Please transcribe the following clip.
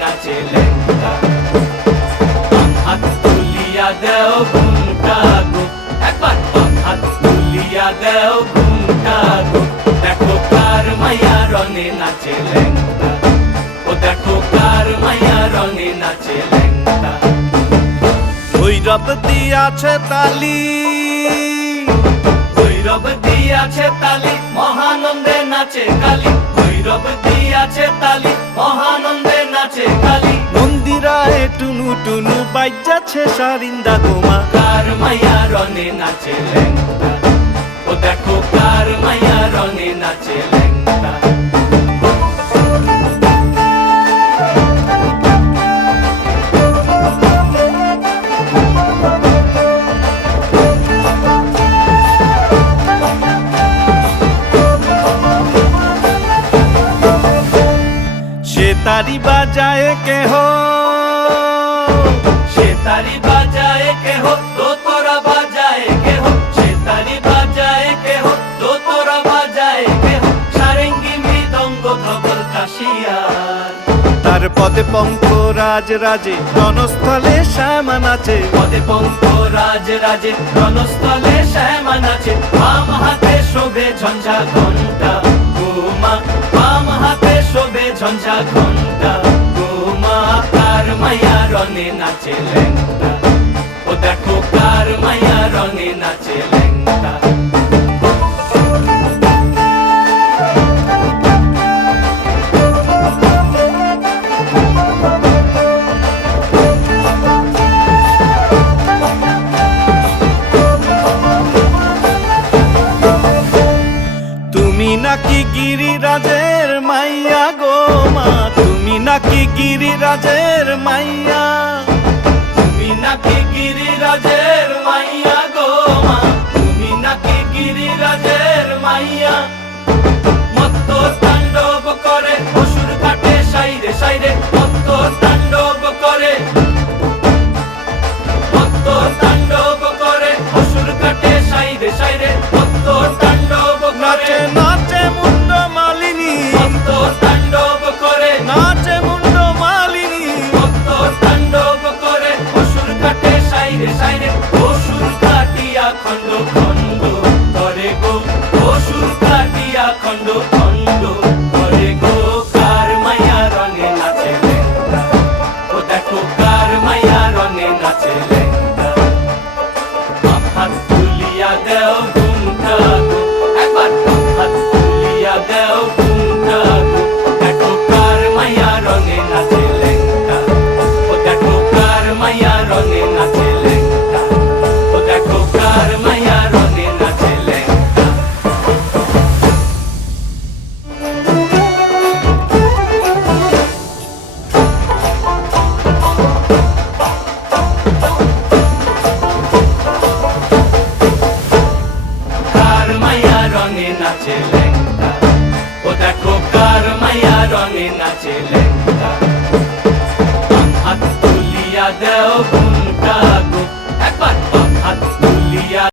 নাচে ল্যাংটা। হাত তুলিয়া দেও ঘুমটা গো, একবার হাত তুলিয়া দেও ঘুমটা গো, দেখো কার মাইয়া রঙে নাচে ল্যাংটা, ও দেখো কার মাইয়া রঙে নাচে ল্যাংটা। ভৈরব দিয়াছে তালি, ভৈরব দিয়াছে তালি, মহানন্দে নাচে কালী। ভৈরব দিয়াছে তালি, মহানন্দে নাচে কালী। মন্দিরায় টুনু টুনু বাজ্যাছে সারিন্দা গোমা। কার মাইয়া রঙে নাচে ল্যাংটা, ও দেখো কার মাইয়া রঙে নাচে ল্যাংটা। সে তারি বাজায় কেহ, সে তারি বাজায় কেহ, দোতরা বাজায় কেহ। সে তারি বাজায় কেহ, দোতরা বাজায় কেহ। সারেঙ্গি মৃদঙ্গ ধবল কাশিয়ার, তার পদে পঙ্ক রাজ রাজে রণস্থলে শ্যামা নাচে। পদে পঙ্ক রাজ রাজে রণস্থলে শ্যামা নাচে। বাম হাতে শোভে ঝঞ্ঝা ঘণ্টা গোমা, বাম হাতে শোভে ঝঞ্ঝা ঘণ্টা গোমা। কার মাইয়া রঙে নাচে ল্যাংটা, ও দেখো কার মাইয়া রঙে নাচে ল্যাংটা। তুমি নাকি গিরিরাজের মাইয়া গো মা, তুমি নাকি গিরিরাজের মাইয়া। তুমি নাকি গিরিরাজের মাইয়া গো মা, তুমি নাকি গিরিরাজের মাইয়া। মত্ত তাণ্ডব করে অসুর কাটে সাইরে সাইরে, মত্ত তাণ্ডব করে, মত্ত তাণ্ডব করে অসুর কাটে সাইরে সাইরে, মত্ত তাণ্ডব করে। নাচে নাচে মুন্ড মালিনী, মত্ত তাণ্ডব করে, নাচে মুন্ড মালিনী। মত্ত তাণ্ডব করে অসুর কাটে সাইরে সাইরে, অসুর কাটিয়া খণ্ড খণ্ড করে গো, অসুর কাটিয়া খণ্ড খণ্ড করে গো। কার মাইয়া রঙে নাচে ল্যাংটা, ও দেখো কার মাইয়া রঙে নাচে ল্যাংটা। হাত তুলিয়া দেও ঘুমটা গো, একবার হাত তুলিয়া দেও ঘুমটা গো, দেখো কার মাইয়া রঙে নাচে ল্যাংটা, ও দেখো কার মাইয়া রঙে নাচে ল্যাংটা, ও দেখো কার মাইয়া রঙে নাচে ল্যাংটা। কার মাইয়া রঙে নাচে ল্যাংটা, ও দেখো কার মাইয়া রঙে নাচে ল্যাংটা। হাত তুলিয়া দেও